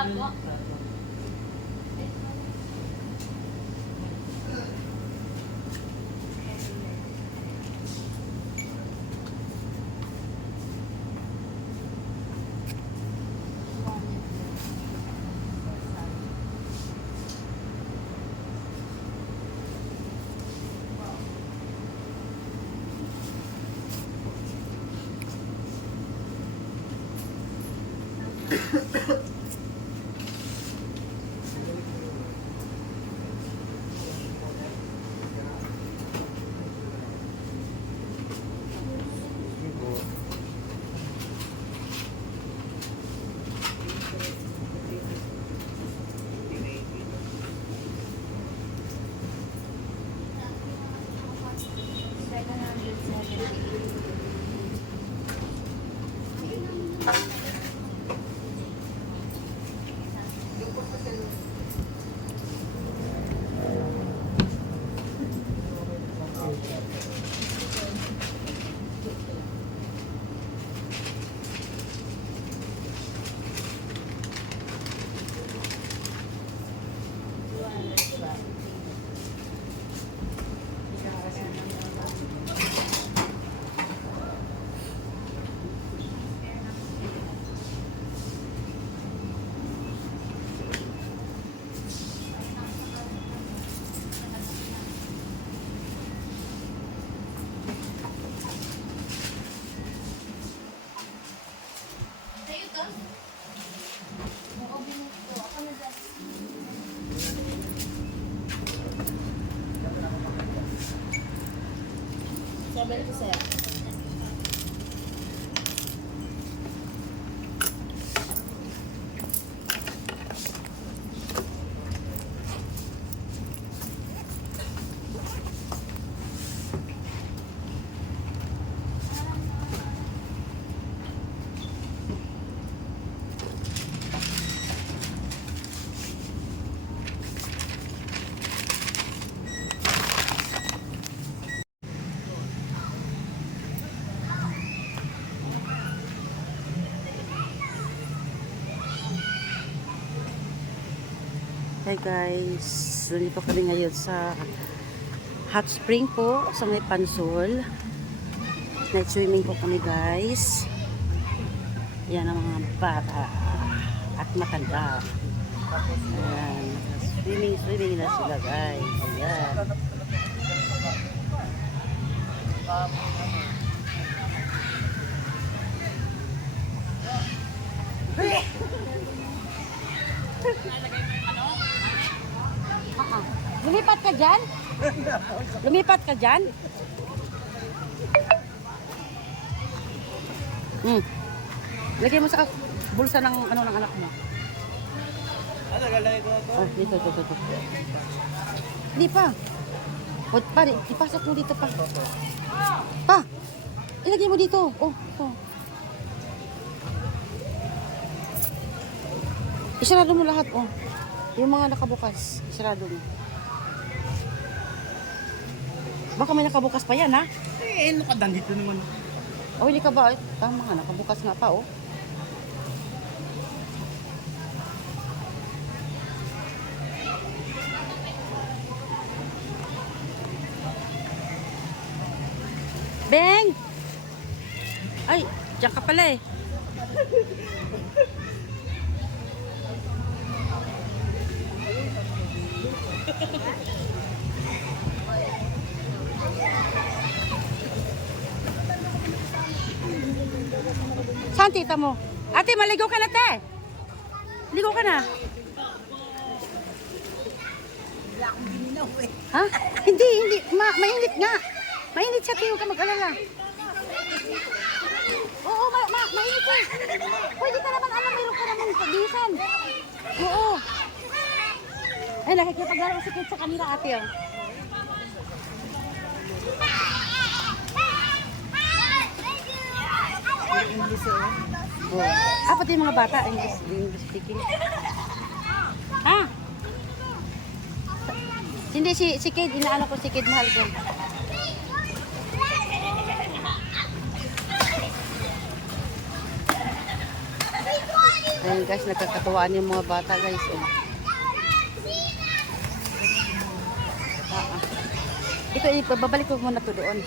Sabi ko sa'yo. Hi guys, nandito kami ngayon sa hot spring po sa may Pansol. Night swimming po kami guys. Yan ang mga bata at matanda. Ayan, swimming na sila guys. Ayan. Lumipat ka dyan? Lumipat ka dyan? Lagay mo sa bulsa ng ano ng anak mo. Dito. Hindi pa. O, pa, ipasok mo dito pa. Pa! Ilagay mo dito. Oh. Isarado mo lahat, oh. Yung mga nakabukas, isarado mo. Baka may nakabukas pa yan, ha? Ano ka dan dito naman? Oh, hindi ka ba? Tama nga, nakabukas nga pa, oh. Beng! Ay, diyan ka pala, eh. Saan tita mo? Ate, maligo ka na, te. Ligo ka na. Wala akong gininaw eh. Ha? Hindi. Mainit nga. Mainit siya, tiyo ka mag-alala. Oo, mainit eh. Pwede ka naman, mayroon ka naman pagisan. Oo. Ay, nakikipaglaro si Kate sa kanila, ate, oh. English eh. Oh. Pati yung mga bata, English speaking. Ha? Hindi, si Kate, inaano ko si Kate, mahal ko. Ayun guys, nagkakatuwaan yung mga bata guys. Oh. Ito, babalik ko muna to doon.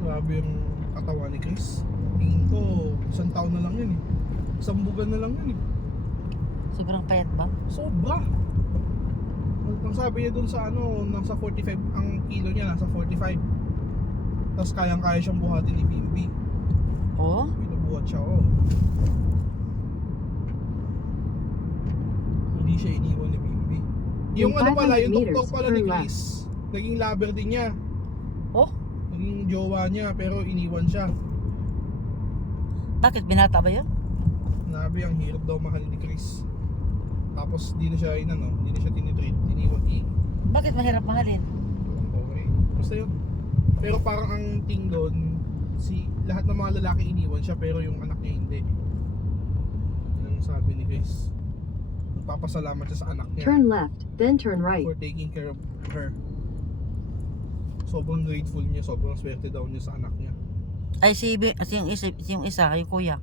Grabe yung katawan ni Chris. Tingin ko, isang taon na lang yun eh. Isang bugan na lang yun eh. Sobrang payat ba? Sobra. Ang sabi niya dun sa ano, nasa 45, ang kilo niya nasa 45. Tapos kayang-kaya siyang buhatin ni Bimbi. Oh? Binubuhat siya, oh. Hindi siya iniwan ni Bimbi. Yung ano pala, yung doktor pala ni Chris, naging lover din niya. Oh? Naging jowa niya, pero iniwan siya. Bakit? Binata ba yun? Nabi, ang hirap daw mahal ni Chris. Tapos di na siya hindi na siya tinitreat, iniwan Bakit mahirap mahalin? Okay. Basta yun. Pero parang ang thing doon, lahat ng mga lalaki iniwan siya pero yung anak niya hindi. Yan ang sabi ni Chris. Nagpapasalamat siya sa anak niya Turn left, then turn right. for taking care of her. Sobrang grateful niya, sobrang swerte daw niya sa anak niya. Ay, yung isa, yung kuya.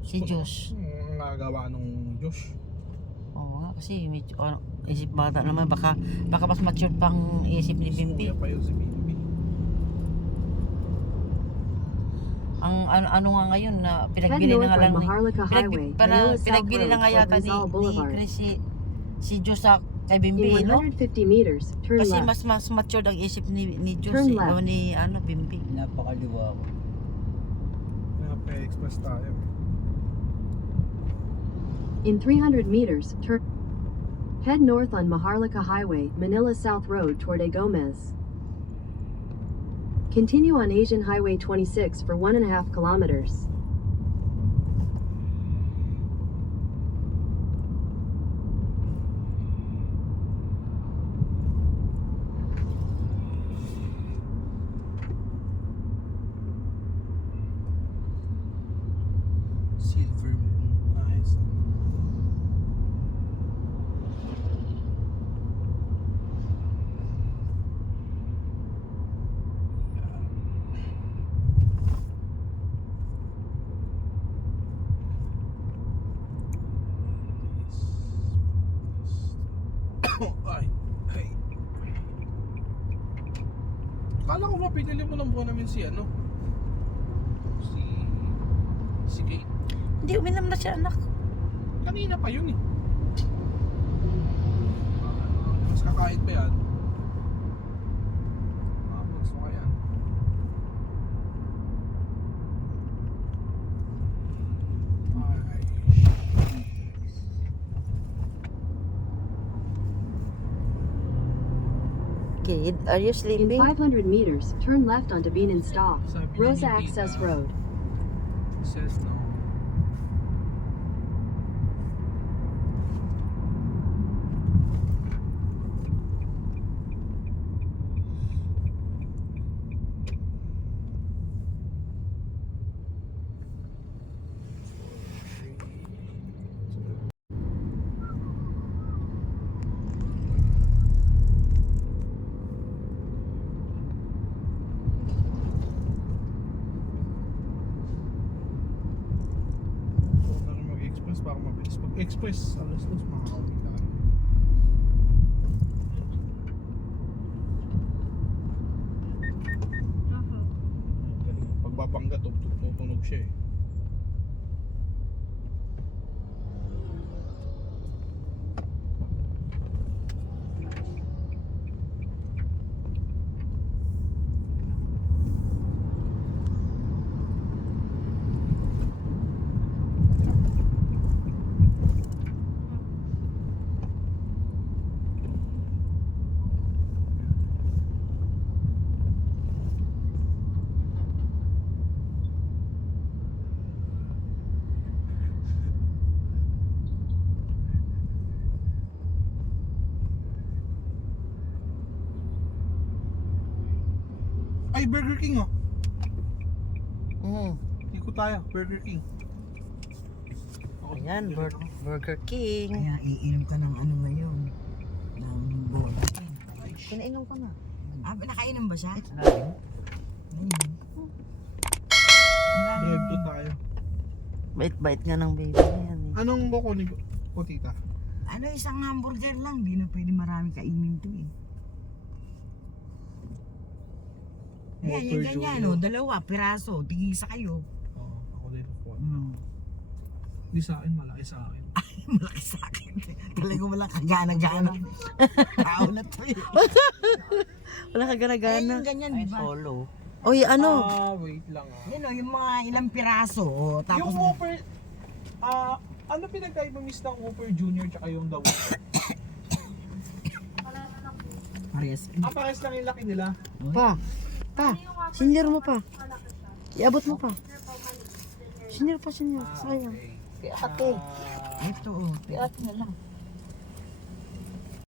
Si Josh. Ang nagawa nung Josh. Oo nga, kasi medyo, isip bata naman, baka mas mature pang isip ni Bimbi. Kuya pa yun si Bimbi. Ang ano nga ngayon na Head pinagbili na north nga on lang ni Maharlika Highway, Manila South pinagbili na Road nga toward yata Rizal ni Boulevard. si Josh sa kay In Bimbi, no? 150 meters, turn Kasi left. mas mature ang isip ni Josh Turn eh, left. o ni Bimbi. Napakaliwa ko. Express tayo. In 300 meters, turn. Head north on Maharlika Highway, Manila South Road toward A Gomez. Continue on Asian Highway 26 for 1.5 kilometers. Silver Moon. Nice. Ay. Ay. Kala ko ba pinili mo ng buwan namin si si Kate. Hindi, uminom na siya, anak. Kanina pa yun eh. Mas kakain pa yan. Gusto ko yan. Ay. Kid, are you In sleeping? 500 meters, turn left onto Bienenstock, Sabi ni Rosa Kate, Access Road. Says no. Mag-express para mabilis. Pag-express, alas 2 makakawin tayo. Pag babangga, tutunog siya eh. Ay, Burger King oh. Ikot tayo, Burger King. Ako Yan, Burger King. Kaya iinom ka ng ano ngayon. Ng bola. Kinainom ko na. Nakainom ba siya? Drive to tayo. Bait-bait nga ng baby na yan eh. Anong kukunin ko, tita? Ano, isang hamburger lang. Di na pwede marami kainin to eh. Ayan, yung Whopper ganyan, Junior. no? Dalawa, piraso. Tigisa kayo. Oo, ako din. Mm. Di sa akin, malaki sa akin. Malaki sa akin. Talagang walang kagana-gana. Tao na to eh. Wala ka Ayan gana-gana. yung ganyan, di ba? Solo. Oy, ano? Wait lang Yun o, yung mga ilang piraso. Oh, tapos Yung Whopper, ano pinagkaiba miss ng Whopper Junior tsaka yung The Whopper? parehas. Pares lang yung laki nila. Pa, senior mo pa. Iabot mo pa. Senior pa, senior. Sayang. Okay. Kaya ate. Ito oh. Kaya ate na lang.